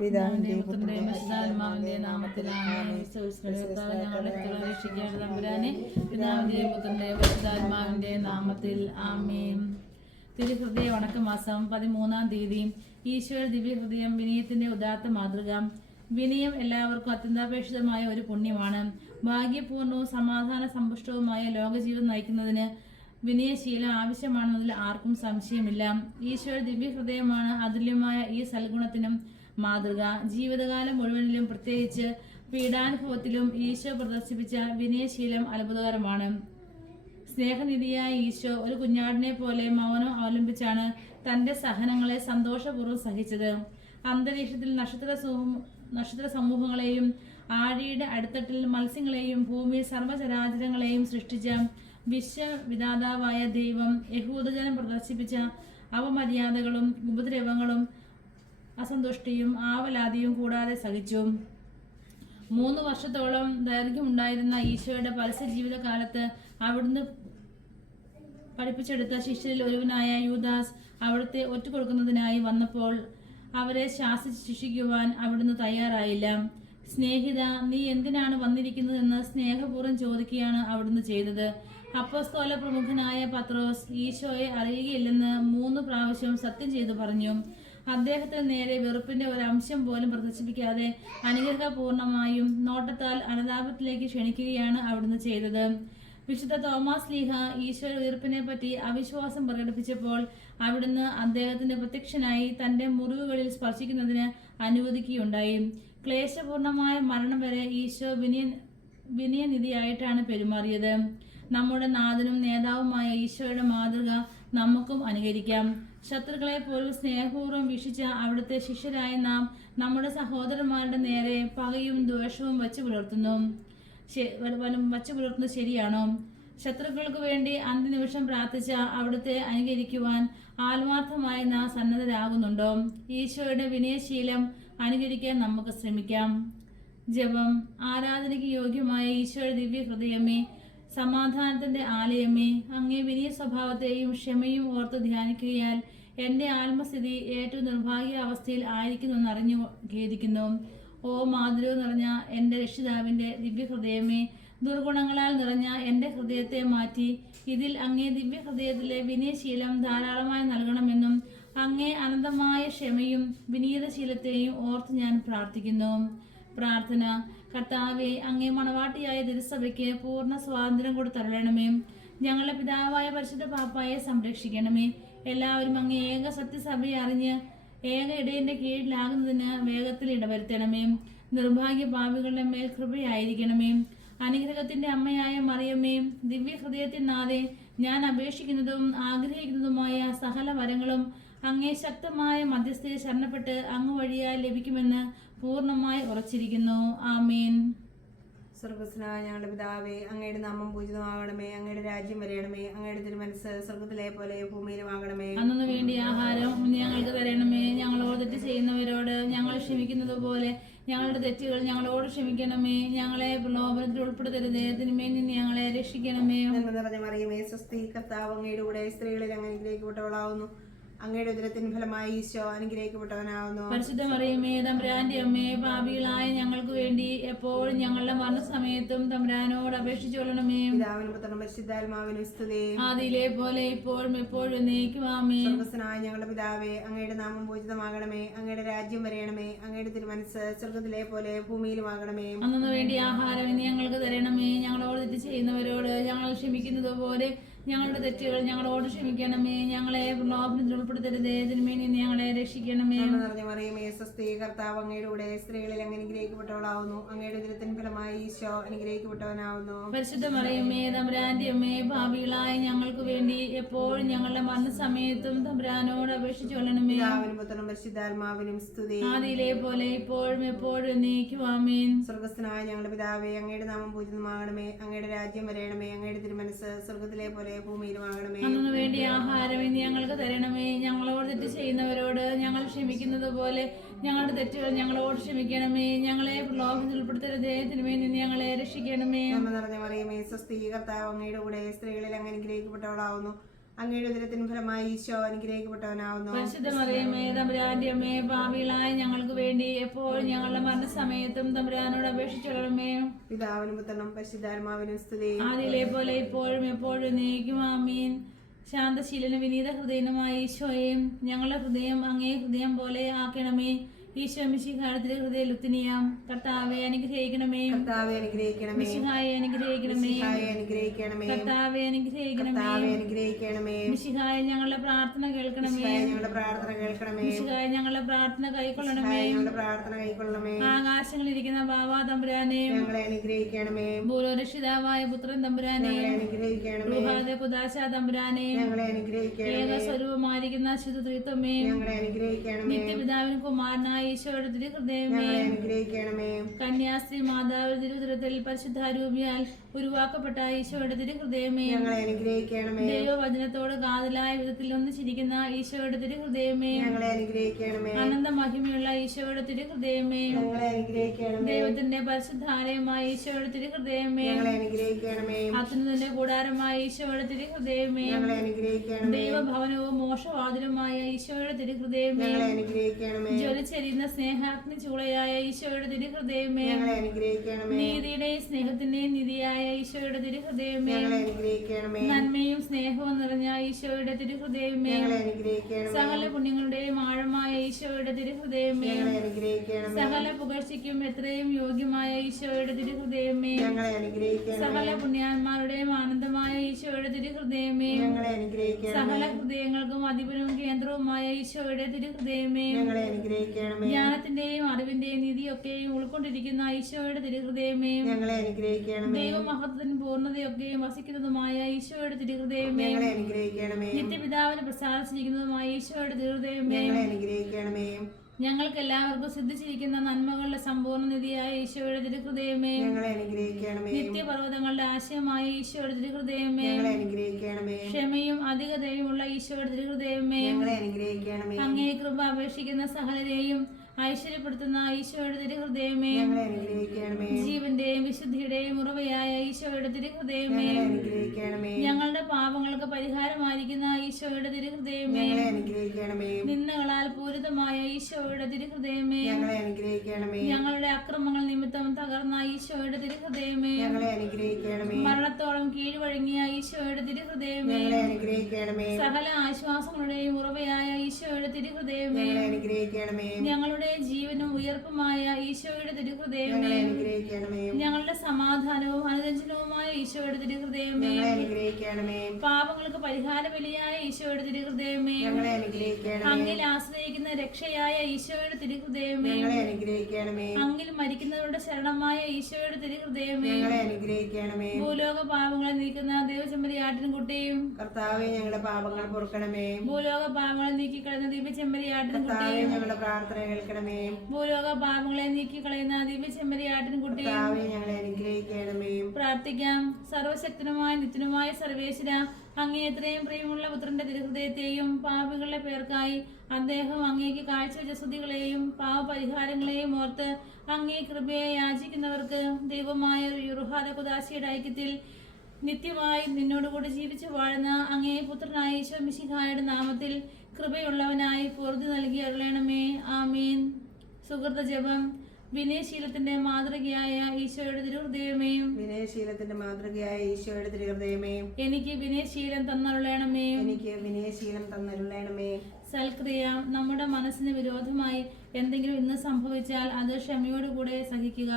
പിതാവിന്റെയും പുത്രന്റെയും പരിശുദ്ധാത്മാവിന്റെയും നാമത്തിലാണ്. ഞങ്ങളെ രക്ഷിക്കേണ്ട തമ്പുരാനെ, പിതാവിന്റെയും പുത്രന്റെയും പരിശുദ്ധാത്മാവിന്റെയും നാമത്തിൽ ആമേൻ. തിരുഹൃദയ വണക്കമാസം 13-ാം തീയതി. ഈശോയുടെ ദിവ്യഹൃദയം വിനയത്തിന്റെ ഉദാത്ത മാതൃക. വിനയം എല്ലാവർക്കും അത്യന്താപേക്ഷിതമായ ഒരു പുണ്യമാണ്. ഭാഗ്യപൂർണവും സമാധാന സമ്പുഷ്ടവുമായ ലോകജീവിതം നയിക്കുന്നതിന് വിനയശീലം ആവശ്യമാണെന്നതിൽ ആർക്കും സംശയമില്ല. ഈശോയുടെ ദിവ്യഹൃദയമാണ് അതുല്യമായ ഈ സൽഗുണത്തിനും മാതൃക. ജീവിതകാലം മുഴുവനിലും, പ്രത്യേകിച്ച് പീഡാനുഭവത്തിലും ഈശോ പ്രദർശിപ്പിച്ച വിനയശീലം അത്ഭുതകരമാണ്. സ്നേഹനിധിയായ ഈശോ ഒരു കുഞ്ഞാടിനെ പോലെ മൗനം അവലംബിച്ചാണ് തന്റെ സഹനങ്ങളെ സന്തോഷപൂർവ്വം സഹിച്ചത്. അന്തരീക്ഷത്തിൽ നക്ഷത്ര സമൂഹങ്ങളെയും ആഴിയുടെ അടിത്തട്ടിൽ മത്സ്യങ്ങളെയും ഭൂമിയിൽ സർവ്വചരാചരങ്ങളെയും സൃഷ്ടിച്ച വിശ്വവിധാതാവായ ദൈവം യഹൂദജനം പ്രദർശിപ്പിച്ച അവമര്യാദകളും ഉപദ്രവങ്ങളും അസന്തുഷ്ടിയും ആവലാതിയും കൂടാതെ സഹിച്ചു. 3 വർഷത്തോളം ദൈർഘ്യമുണ്ടായിരുന്ന ഈശോയുടെ പരസ്യ ജീവിതകാലത്ത് അവിടുന്ന് പഠിപ്പിച്ചെടുത്ത ശിഷ്യരിൽ ഒരുവനായ യൂദാസ് അവിടുത്തെ ഒറ്റുകൊടുക്കുന്നതിനായി വന്നപ്പോൾ അവരെ ശാസിച്ച് ശിക്ഷിക്കുവാൻ അവിടുന്ന് തയ്യാറായില്ല. സ്നേഹിത, നീ എന്തിനാണ് വന്നിരിക്കുന്നതെന്ന് സ്നേഹപൂർവ്വം ചോദിക്കുകയാണ് അവിടുന്ന് ചെയ്തത്. അപ്പോസ്തല പ്രമുഖനായ പത്രോസ് ഈശോയെ അറിയുകയില്ലെന്ന് 3 പ്രാവശ്യം സത്യം ചെയ്തു പറഞ്ഞു. അദ്ദേഹത്തിന് നേരെ വെറുപ്പിന്റെ ഒരു അംശം പോലും പ്രദർശിപ്പിക്കാതെ അനുഗ്രഹപൂർണമായും നോട്ടത്താൽ അനുതാപത്തിലേക്ക് ക്ഷണിക്കുകയാണ് അവിടുന്ന് ചെയ്തത്. വിശുദ്ധ തോമാസ് ലീഹ ഈശോയുടെ ഉയർപ്പിനെ പറ്റി അവിശ്വാസം പ്രകടിപ്പിച്ചപ്പോൾ അവിടുന്ന് അദ്ദേഹത്തിന്റെ പ്രത്യക്ഷനായി തന്റെ മുറിവുകളിൽ സ്പർശിക്കുന്നതിന് അനുവദിക്കുകയുണ്ടായി. ക്ലേശപൂർണമായ മരണം വരെ ഈശോ വിനയനിധിയായിട്ടാണ് പെരുമാറിയത്. നമ്മുടെ നാഥനും നേതാവുമായ ഈശോയുടെ മാതൃക നമുക്കും അനുകരിക്കാം. ശത്രുക്കളെ പോലും സ്നേഹപൂർവ്വം വീക്ഷിച്ച അവിടുത്തെ ശിഷ്യരായ നാം നമ്മുടെ സഹോദരന്മാരുടെ നേരെ പകയും ദ്വേഷവും വച്ചു പുലർത്തുന്നത് ശരിയാണോ? ശത്രുക്കൾക്ക് വേണ്ടി അന്ത്യനിമിഷം പ്രാർത്ഥിച്ച അവിടുത്തെ അനുകരിക്കുവാൻ ആത്മാർത്ഥമായി നാം സന്നദ്ധരാകുന്നുണ്ടോ? ഈശോയുടെ വിനയശീലം അനുകരിക്കാൻ നമുക്ക് ശ്രമിക്കാം. ജപം. ആരാധനയ്ക്ക് യോഗ്യമായ ഈശോയുടെ ദിവ്യ ഹൃദയമേ, സമാധാനത്തിന്റെ ആലയമേ, അങ്ങേ വിനയ സ്വഭാവത്തെയും ക്ഷമയും ഓർത്ത് ധ്യാനിക്കുകയാൽ എൻ്റെ ആത്മസ്ഥിതി ഏറ്റവും നിർഭാഗ്യ അവസ്ഥയിൽ ആയിരിക്കുന്നെന്ന് അറിഞ്ഞു ഖേദിക്കുന്നു. ഓ മാധുര്യവും നിറഞ്ഞ എൻ്റെ രക്ഷിതാവിൻ്റെ ദിവ്യഹൃദയമേ, ദുർഗുണങ്ങളാൽ നിറഞ്ഞ എൻ്റെ ഹൃദയത്തെ മാറ്റി ഇതിൽ അങ്ങേ ദിവ്യഹൃദയത്തിലെ വിനയശീലം ധാരാളമായി നൽകണമെന്നും അങ്ങേ അനന്തമായ ക്ഷമയും വിനീതശീലത്തെയും ഓർത്ത് ഞാൻ പ്രാർത്ഥിക്കുന്നു. പ്രാർത്ഥന. കർത്താവെ, അങ്ങേ മണവാട്ടിയായ തിരുസഭയ്ക്ക് പൂർണ്ണ സ്വാതന്ത്ര്യം കൊടുത്തരുളണമേ. ഞങ്ങളുടെ പിതാവായ പരിശുദ്ധ പാപ്പായെ സംരക്ഷിക്കണമേ. എല്ലാവരും അങ്ങേ ഏക സത്യസഭയെ അറിഞ്ഞ് ഏക ഇടയന്റെ കീഴിലാകുന്നതിന് വേഗത്തിൽ ഇടവരുത്തണമേ. നിർഭാഗ്യ പാപികളുടെ മേൽ കൃപയായിരിക്കണമേ. അനുഗ്രഹത്തിന്റെ അമ്മയായ മറിയമ്മേ, ദിവ്യഹൃദയത്തിനാതെ ഞാൻ അപേക്ഷിക്കുന്നതും ആഗ്രഹിക്കുന്നതുമായ സകല വരങ്ങളും അങ്ങേ ശക്തമായ മധ്യസ്ഥയെ ശരണപ്പെട്ട് അങ്ങ് വഴിയായി ലഭിക്കുമെന്ന് പൂർണ്ണമായി ഉറച്ചിരിക്കുന്നു. ആമേൻ. സ്വർഗസ്നായ ഞങ്ങളുടെ പിതാവേ, അങ്ങയുടെ നാമം പൂജിതമാകണമേ. അങ്ങയുടെ രാജ്യം വരയണമേ. അങ്ങയുടെ തിരുമനസ് സ്വർഗത്തിലെ പോലെ ഭൂമിയിലുമാകണമേ. അന്നു വേണ്ടി ആഹാരം ഞങ്ങൾക്ക് തരണമേ. ഞങ്ങളോട് തെറ്റ് ചെയ്യുന്നവരോട് ഞങ്ങൾ ക്ഷമിക്കുന്നത് പോലെ ഞങ്ങളുടെ തെറ്റുകൾ ഞങ്ങളോട് ക്ഷമിക്കണമേ. ഞങ്ങളെ പ്രലോഭനത്തിൽ ഉൾപ്പെടുത്തരുതേ, തിന്മയിൽ നിന്ന് ഞങ്ങളെ രക്ഷിക്കണമേ. നന്മ നിറഞ്ഞ മറിയമേ, സ്വസ്തി, കർത്താവ് അങ്ങയുടെ കൂടെ സ്ത്രീകളിൽ അങ്ങ് അനുഗ്രഹിക്കപ്പെട്ടവളാവുന്നു. അങ്ങയുടെ ഉദരത്തിന് ഫലമായി ഈശോ അനുഗ്രഹിക്കപ്പെട്ടവനാവുന്നു. പരിശുദ്ധ മറിയമേ, തമ്പുരാന്റെ അമ്മേ, പാപികളായ ഞങ്ങൾക്ക് വേണ്ടി എപ്പോഴും ഞങ്ങളുടെ മരണസമയത്തും തമ്പുരാനോട് അപേക്ഷിച്ചുകൊള്ളണമേ. പിതാവിനും പുത്രനും പരിശുദ്ധാത്മാവിനും സ്തുതി, ആദിയിലെ പോലെ ഇപ്പോഴും എപ്പോഴും എന്നേക്കും ആമേൻ. സ്വർഗ്ഗസ്ഥനായ ഞങ്ങളുടെ പിതാവേ, അങ്ങയുടെ നാമം പൂജിതമാകണമേ. അങ്ങയുടെ രാജ്യം വരയണമേ. അങ്ങയുടെ തിരുമനസ് സ്വർഗത്തിലെ പോലെ ഭൂമിയിലുമാകണമേ. അന്നു വേണ്ടി ആഹാരം ഇന്ന് ഞങ്ങൾക്ക് തരണമേ. ഞങ്ങളോട് തെറ്റ് ചെയ്യുന്നവരോട് ഞങ്ങൾ ക്ഷമിക്കുന്നത് പോലെ ഞങ്ങളുടെ തെറ്റുകൾ ഞങ്ങളോട് ക്ഷമിക്കണമേ. ഞങ്ങളെ പ്രലോഭനത്തിൽ ഉൾപ്പെടുത്തരുതേ, തിന്മയിൽ നിന്ന് ഞങ്ങളെ രക്ഷിക്കണമേ. നിറഞ്ഞ മറിയമേ, സ്വസ്തി, കർത്താവ് അങ്ങയുടെ കൂടെ സ്ത്രീകളിൽ അങ്ങ് അനുഗ്രഹിക്കപ്പെട്ടവളാവുന്നു. അങ്ങയുടെ ഉദരത്തിന് ഫലമായി ഈശോ അനുഗ്രഹിക്കപ്പെട്ടവനാവുന്നു. പരിശുദ്ധ മറിയമേ, തമ്പുരാന്റെ അമ്മേ, പാപികളായ ഞങ്ങൾക്ക് വേണ്ടി എപ്പോഴും ഞങ്ങളുടെ മരണസമയത്തും തമ്പുരാനോട് അപേക്ഷിച്ചുകൊള്ളണമേ. പിതാവിനും പുത്രനും പരിശുദ്ധാത്മാവിനും സ്തുതി, ആദിയിലെ പോലെ ഇപ്പോഴും എപ്പോഴും എന്നേക്കും ആമേൻ. സ്വർഗ്ഗസ്ഥനായ ഞങ്ങളുടെ പിതാവേ, അങ്ങയുടെ നാമം പൂജിതമാകണമേ. അങ്ങയുടെ രാജ്യം വരയണമേ. അങ്ങയുടെ തിരുമനസ് സ്വർഗത്തിലെ പോലെ ഭൂമിയിലുമാകണമേ. അന്നു വേണ്ടി ആഹാരം ഇന്ന് ഞങ്ങൾക്ക് തരണമേ. ഞങ്ങളോട് തെറ്റ് ചെയ്യുന്നവരോട് ഞങ്ങൾ ക്ഷമിക്കുന്നത് പോലെ ഞങ്ങളുടെ തെറ്റുകൾ ഞങ്ങളോട് ക്ഷമിക്കണമേ. ഞങ്ങളെ പ്രലോഭനത്തിൽ ഉൾപ്പെടുത്തരുതേ, തിന്മയിൽ നിന്ന് ഞങ്ങളെ രക്ഷിക്കണമേ. നന്മ നിറഞ്ഞ മറിയമേ, സ്വസ്തി, കർത്താവ് അങ്ങയുടെ കൂടെ സ്ത്രീകളിൽ അങ്ങ് അനുഗ്രഹിക്കപ്പെട്ടവളാവുന്നു. അങ്ങയുടെ ഉദരത്തിൻ ഫലമായി ഈശോ അനുഗ്രഹിക്കപ്പെട്ടവനാവുന്നു. പരിശുദ്ധ മറിയമേ തമ്പുരാന്റെ അമ്മേ, പാപികളായ ഞങ്ങൾക്ക് വേണ്ടി എപ്പോഴും ഞങ്ങളുടെ മരണസമയത്തും തമ്പുരാനോട് അപേക്ഷിച്ചുകൊള്ളണമേ. പിതാവിനും പുത്രനും പരിശുദ്ധാത്മാവിനും സ്തുതി. ആദിയിലെ പോലെ ഇപ്പോഴും എപ്പോഴും നീക്കും ആമീൻ. ശാന്തശീലനും വിനീത ഹൃദയനുമായ ഈശോയും ഞങ്ങളുടെ ഹൃദയം അങ്ങേ ഹൃദയം പോലെ ആക്കണമേ. ഈശോ മിശിഹായുടെ ഹൃദയ ലുത്തിനിയാം. കർത്താവെ അനുഗ്രഹിക്കണമേ. കർത്താവെ അനുഗ്രഹിക്കണമേ. മിശിഹായെ അനുഗ്രഹിക്കണമേ. അനുഗ്രഹിക്കണമേ. കർത്താവെ അനുഗ്രഹിക്കണമേ. അനുഗ്രഹിക്കണമേ. മിശിഹായെ ഞങ്ങളുടെ പ്രാർത്ഥന കേൾക്കണമേ. ഞങ്ങളുടെ പ്രാർത്ഥന കേൾക്കണമേ. മിശിഹായെ ഞങ്ങളുടെ പ്രാർത്ഥന കൈക്കൊള്ളണമേ. ഞങ്ങളുടെ പ്രാർത്ഥന കൈക്കൊള്ളണമേ. ആകാശങ്ങളിലിരിക്കുന്ന ബാവാ തമ്പുരാനെ ഞങ്ങളെ അനുഗ്രഹിക്കണമേ. ഭൂലോരക്ഷിതാവായ പുത്രൻ തമ്പുരാനെ, അനുഗ്രഹിക്കണമേ. ൃഹാദ കുദാശ തമ്പുരാനെ, ഞങ്ങളെ അനുഗ്രഹിക്കണമേ. ഏകസ്വരൂപമായിരിക്കുന്ന ശുദ്ധത്വമേ, ഞങ്ങളെ അനുഗ്രഹിക്കണമേ. നിത്യപിതാവിന് കുമാരനായ ഈശോയുടെ തിരുഹൃദയമേ, ഞങ്ങളെ അനുഗ്രഹിക്കണമേ. കന്യാസ്ത്രീ മാതാവിന്റെ തിരുഹൃദയത്തിൽ പരിശുദ്ധാരൂപിയാൽ ഉരുവാക്കപ്പെട്ട ഈശോയുടെ തിരുഹൃദയമേ, ഞങ്ങളെ അനുഗ്രഹിക്കണമേ. ദൈവവചനത്തോട് കാതലായ വിധത്തിൽ ഒന്നിച്ചിരിക്കുന്ന ഈശോയുടെ തിരുഹൃദയമേ, ഞങ്ങളെ അനുഗ്രഹിക്കണമേ. അനന്ത മഹിമയുള്ള ഈശോയുടെ തിരുഹൃദയമേ, ഞങ്ങളെ അനുഗ്രഹിക്കണമേ. ദൈവത്തിന്റെ പരിശുദ്ധാലയമായ ഈശോയുടെ തിരുഹൃദയമേ, ഞങ്ങളെ അനുഗ്രഹിക്കണമേ. അത്യുന്നതന്റെ കൂടാരമായ ഈശോയുടെ തിരുഹൃദയമേ, ഞങ്ങളെ അനുഗ്രഹിക്കണമേ. ദൈവഭവനവും മോക്ഷവാതിലുമായ ഈശോയുടെ തിരുഹൃദയമേ, ഞങ്ങളെ അനുഗ്രഹിക്കണമേ. ജ്വലിച്ചെരിയുന്ന സ്നേഹാഗ്നി ചൂളയായ ഈശോയുടെ തിരുഹൃദയമേ, ഞങ്ങളെ അനുഗ്രഹിക്കണമേ. നീതിയുടെയും സ്നേഹത്തിന്റെയും നിധിയായ ഈശോയുടെ തിരുഹൃദയമേ, ഞങ്ങളെ അനുഗ്രഹിക്കണമേ. നന്മയും സ്നേഹവും നിറഞ്ഞ ഈശോയുടെ തിരുഹൃദയമേ, ഞങ്ങളെ അനുഗ്രഹിക്കണമേ. സകല പുണ്യങ്ങളുടെയും ആഴമായ ഈശോയുടെ തിരുഹൃദയമേ, ഞങ്ങളെ അനുഗ്രഹിക്കണമേ. സകല പുകഴ്ചയ്ക്കും എത്രയും യോഗ്യമായ ഈശോയുടെ തിരുഹൃദയമേ, ഞങ്ങളെ അനുഗ്രഹിക്കണമേ. സകല പുണ്യാന്മാരുടെയും ആനന്ദമായ ഈശോയുടെ തിരുഹൃദയമേ, ഞങ്ങളെ അനുഗ്രഹിക്കണമേ. സകല ഹൃദയങ്ങൾക്കും അധിപനും കേന്ദ്രവുമായ ഈശോയുടെ തിരുഹൃദയമേ, ഞങ്ങളെ അനുഗ്രഹിക്കണമേ. ജ്ഞാനത്തിന്റെയും അറിവിന്റെയും നീതിയൊക്കെയും ഉൾക്കൊണ്ടിരിക്കുന്ന ഈശോയുടെ തിരുഹൃദയമേ, ഞങ്ങളെ അനുഗ്രഹിക്കണമേ. ദൈവമഹത്വത്തിന് പൂർണ്ണതയൊക്കെയും വസിക്കുന്നതുമായ ഈശോയുടെ തിരുഹൃദയമേ, ഞങ്ങളെ അനുഗ്രഹിക്കണമേ. നിത്യപിതാവിന് പ്രസാദിച്ചിരിക്കുന്നതുമായ ഈശോയുടെ തിരുഹൃദയമേ, ഞങ്ങളെ അനുഗ്രഹിക്കണമേ. ഞങ്ങൾക്ക് എല്ലാവർക്കും സിദ്ധിച്ചിരിക്കുന്ന നന്മകളുടെ സമ്പൂർണ്ണ നിധിയായ ഈശോയുടെ തിരുഹൃദയമേ, ഞങ്ങളെ അനുഗ്രഹിക്കണമേ. നിത്യപർവ്വതങ്ങളുടെ ആശയമായ ഈശോയുടെ തിരുഹൃദയമേ, ഞങ്ങളെ അനുഗ്രഹിക്കണമേ. ക്ഷമയും അധികതയുമുള്ള ഈശോയുടെ തിരുഹൃദയമേ, ഞങ്ങളെ അനുഗ്രഹിക്കണമേ. അങ്ങേ കൃപ അപേക്ഷിക്കുന്ന സകലരെയും ഐശ്വര്യപ്പെടുത്തുന്ന ഈശോയുടെ തിരുഹൃദയമേ, ഞങ്ങളെ അനുഗ്രഹിക്കണമേ. ജീവന്റെയും വിശുദ്ധിയുടെയും ഉറവയായ ഈശോയുടെ തിരുഹൃദയമേ, ഞങ്ങളെ അനുഗ്രഹിക്കണമേ. ഞങ്ങളുടെ പാപങ്ങൾക്ക് പരിഹാരമായിരിക്കുന്ന ഈശോയുടെ തിരുഹൃദയമേ, ഞങ്ങളെ അനുഗ്രഹിക്കണമേ. നിന്ദകളാൽ പൂരിതമായ ഈശോയുടെ തിരുഹൃദയമേ, ഞങ്ങളെ അനുഗ്രഹിക്കണമേ. ഞങ്ങളുടെ അക്രമങ്ങൾ നിമിത്തം തകർന്ന ഈശോയുടെ തിരുഹൃദയമേ, ഞങ്ങളെ അനുഗ്രഹിക്കണമേ. മരണത്തോളം കീഴ്വഴങ്ങിയ ഈശോയുടെ തിരുഹൃദയമേ, ഞങ്ങളെ അനുഗ്രഹിക്കണമേ. സകല ആശ്വാസങ്ങളുടെയും ഉറവയായ ഈശോയുടെ തിരുഹൃദയമേ, ഞങ്ങളെ അനുഗ്രഹിക്കണമേ. ഞങ്ങളുടെ ജീവനും ഉയർപ്പുമായ ഈശോയുടെ തിരുഹൃദയമേ, ഞങ്ങളെ അനുഗ്രഹിക്കണമേ. ഞങ്ങളുടെ സമാധാനവും അനുരഞ്ജനവുമായ ഈശോയുടെ തിരുഹൃദയമേ, ഞങ്ങളെ അനുഗ്രഹിക്കണമേ. പാപങ്ങൾക്ക് പരിഹാര ബലിയായ ഈശോയുടെ തിരുഹൃദയമേ, ഞങ്ങളെ അനുഗ്രഹിക്കണമേ. അങ്ങിൽ ആശ്രയിക്കുന്ന രക്ഷയായ ഈശോയുടെ തിരുഹൃദയമേ, ഞങ്ങളെ അനുഗ്രഹിക്കണമേ. അങ്ങിൽ മരിക്കുന്നവരുടെ ശരണമായ ഈശോയുടെ തിരുഹൃദയമേ, ഞങ്ങളെ അനുഗ്രഹിക്കണമേ. ഭൂലോക പാപങ്ങളെ നീക്കുന്ന ദൈവചെമ്മരിയാട്ടിൻകുട്ടിയും, കർത്താവേ ഞങ്ങളുടെ പാപങ്ങൾ പൊറുക്കണമേ. ഭൂലോക പാപങ്ങളെ നീക്കിക്കളയുന്ന കർത്താവേ ദിവ്യചെമ്മരിയാട്ടിൻകുട്ടിയും, ഞങ്ങളുടെ പ്രാർത്ഥന കേൾക്കണമേ. ഭൂലോക പാപങ്ങളെ നീക്കിക്കളയുന്ന ദിവ്യചെമ്മരിയാട്ടിൻകുട്ടിയും, കർത്താവേ ഞങ്ങളെ അനുഗ്രഹിക്കണമേ. പ്രാർത്ഥിക്കാം. സർവശക്തനുമായ നിത്യനുമായ സർവേശ്വര, അങ്ങേ എത്രയും പ്രിയമുള്ള പുത്രന്റെ തിരുഹൃദയത്തെയും പാപികളുടെ പേർക്കായി അദ്ദേഹം അങ്ങേക്ക് കാഴ്ചവെച്ച സ്തുതികളെയും പാവപരിഹാരങ്ങളെയും ഓർത്ത് അങ്ങേ കൃപയെ യാചിക്കുന്നവർക്ക് ദൈവമായ യുറുഹാദ കുദാശിയുടെ ഐക്യത്തിൽ നിത്യമായി നിന്നോടുകൂടി ജീവിച്ചു വാഴുന്ന അങ്ങേ പുത്രനായ ഈശോ മിശിഹായുടെ നാമത്തിൽ കൃപയുള്ളവനായി പൊറുതി നൽകി അരുളണമേ. ആമീൻ. സുഹൃത ജപം. വിനയശീലത്തിന്റെ മാതൃകയായ ഈശോയുടെ തിരുഹൃദയമേ, വിനയശീലത്തിന്റെ മാതൃകയായ ഈശോയുടെ തിരുഹൃദയമേ, എനിക്ക് വിനയശീലം തന്നരുളണമേ. എനിക്ക് വിനയശീലം തന്നരുളണമേ. സൽക്രിയ. നമ്മുടെ മനസ്സിന് വിരോധമായി എന്തെങ്കിലും ഇന്ന് സംഭവിച്ചാൽ അത് ക്ഷമയോടുകൂടെ സഹിക്കുക.